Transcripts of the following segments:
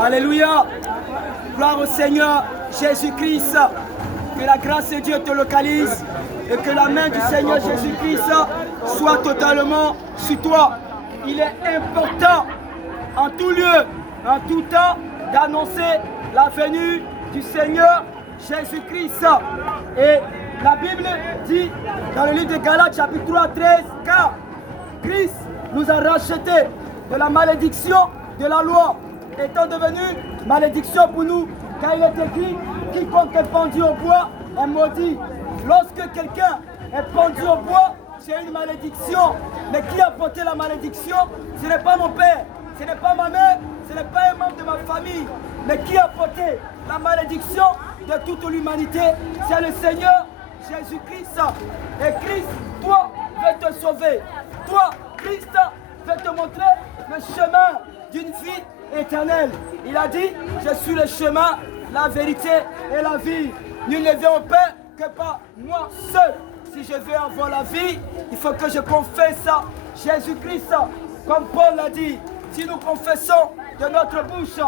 Alléluia. Gloire au Seigneur Jésus-Christ. Que la grâce de Dieu te localise et que la main du Seigneur Jésus-Christ soit totalement sur toi. Il est important en tout lieu, en tout temps, d'annoncer la venue du Seigneur Jésus-Christ. Et la Bible dit dans le livre de Galates chapitre 3, 13, car Christ nous a rachetés de la malédiction de la loi, étant devenu malédiction pour nous, car il est écrit, quiconque est pendu au bois est maudit. Lorsque quelqu'un est pendu au bois, c'est une malédiction. Mais qui a porté la malédiction? Ce n'est pas mon père, ce n'est pas ma mère, ce n'est pas un membre de ma famille. Mais qui a porté la malédiction de toute l'humanité? C'est le Seigneur Jésus-Christ. Et Christ, toi, veut te sauver. Toi, Christ, veut te montrer le chemin d'une vie éternelle. Il a dit, je suis le chemin, la vérité et la vie. Nul ne vient au Père que par moi seul. Si je veux avoir la vie, il faut que je confesse Jésus-Christ. Comme Paul l'a dit, si nous confessons de notre bouche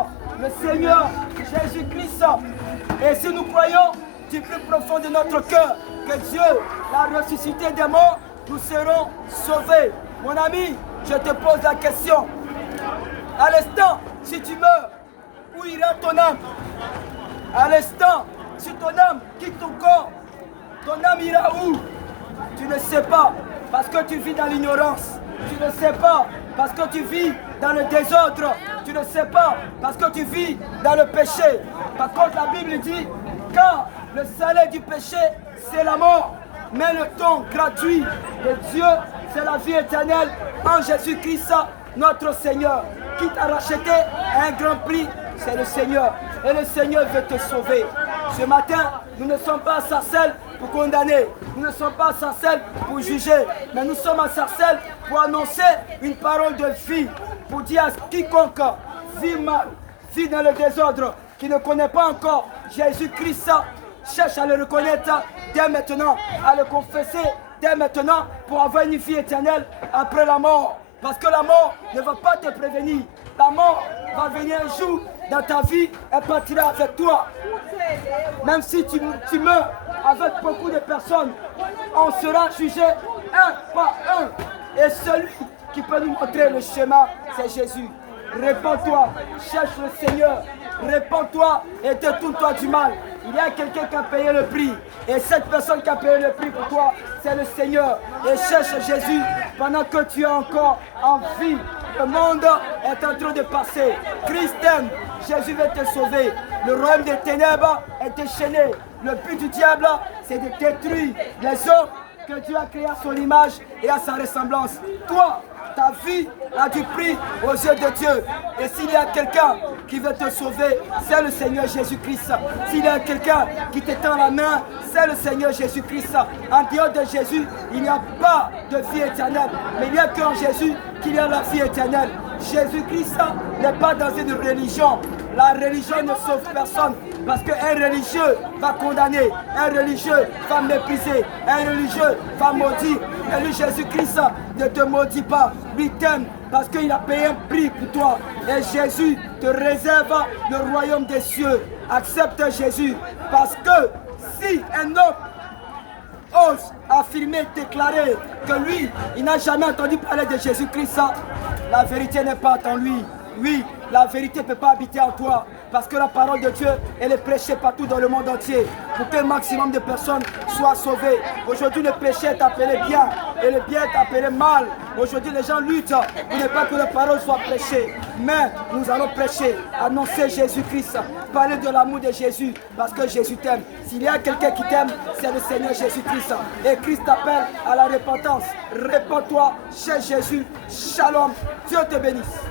le Seigneur Jésus-Christ, et si nous croyons du plus profond de notre cœur que Dieu l'a ressuscité des morts, nous serons sauvés. Mon ami, je te pose la question. À l'instant, si tu meurs, où ira ton âme? À l'instant, si ton âme quitte ton corps, ton âme ira où? Tu ne sais pas, parce que tu vis dans l'ignorance. Tu ne sais pas, parce que tu vis dans le désordre. Tu ne sais pas, parce que tu vis dans le péché. Par contre, la Bible dit, car le salaire du péché, c'est la mort. Mais le don gratuit de Dieu, c'est la vie éternelle en Jésus-Christ, notre Seigneur. Qui t'a racheté à un grand prix, c'est le Seigneur. Et le Seigneur veut te sauver. Ce matin, nous ne sommes pas à Sarcelles pour condamner. Nous ne sommes pas à Sarcelles pour juger. Mais nous sommes à Sarcelles pour annoncer une parole de vie. Pour dire à quiconque vit mal, vit dans le désordre, qui ne connaît pas encore Jésus-Christ, cherche à le reconnaître dès maintenant, à le confesser dès maintenant pour avoir une vie éternelle après la mort. Parce que la mort ne va pas te prévenir. La mort va venir un jour dans ta vie et partira avec toi. Même si tu meurs avec beaucoup de personnes, on sera jugé un par un. Et celui qui peut nous montrer le chemin, c'est Jésus. Répands-toi, cherche le Seigneur. Répands-toi et détourne-toi du mal. Il y a quelqu'un qui a payé le prix. Et cette personne qui a payé le prix pour toi, c'est le Seigneur. Et cherche Jésus pendant que tu es encore en vie. Le monde est en train de passer. Christ t'aime. Jésus veut te sauver. Le royaume des ténèbres est déchaîné. Le but du diable, c'est de détruire les hommes que Dieu a créés à son image et à sa ressemblance. Toi, ta vie a du prix aux yeux de Dieu. Et s'il y a quelqu'un qui veut te sauver, c'est le Seigneur Jésus-Christ. S'il y a quelqu'un qui te tend la main, c'est le Seigneur Jésus-Christ. En dehors de Jésus, il n'y a pas de vie éternelle. Mais il n'y a qu'en Jésus qu'il y a la vie éternelle. Jésus-Christ n'est pas dans une religion. La religion ne sauve personne parce qu'un religieux va condamner, un religieux va mépriser, un religieux va maudire. Et lui, Jésus-Christ ne te maudit pas, lui t'aime parce qu'il a payé un prix pour toi. Et Jésus te réserve le royaume des cieux. Accepte Jésus parce que si un homme ose affirmer, déclarer que lui, il n'a jamais entendu parler de Jésus-Christ, la vérité n'est pas en lui. Oui, la vérité ne peut pas habiter en toi parce que la parole de Dieu, elle est prêchée partout dans le monde entier pour qu'un maximum de personnes soient sauvées. Aujourd'hui, le péché est appelé bien et le bien est appelé mal. Aujourd'hui, les gens luttent pour ne pas que la parole soit prêchée. Mais nous allons prêcher, annoncer Jésus-Christ, parler de l'amour de Jésus parce que Jésus t'aime. S'il y a quelqu'un qui t'aime, c'est le Seigneur Jésus-Christ. Et Christ t'appelle à la repentance. Répands-toi chez Jésus. Shalom. Dieu te bénisse.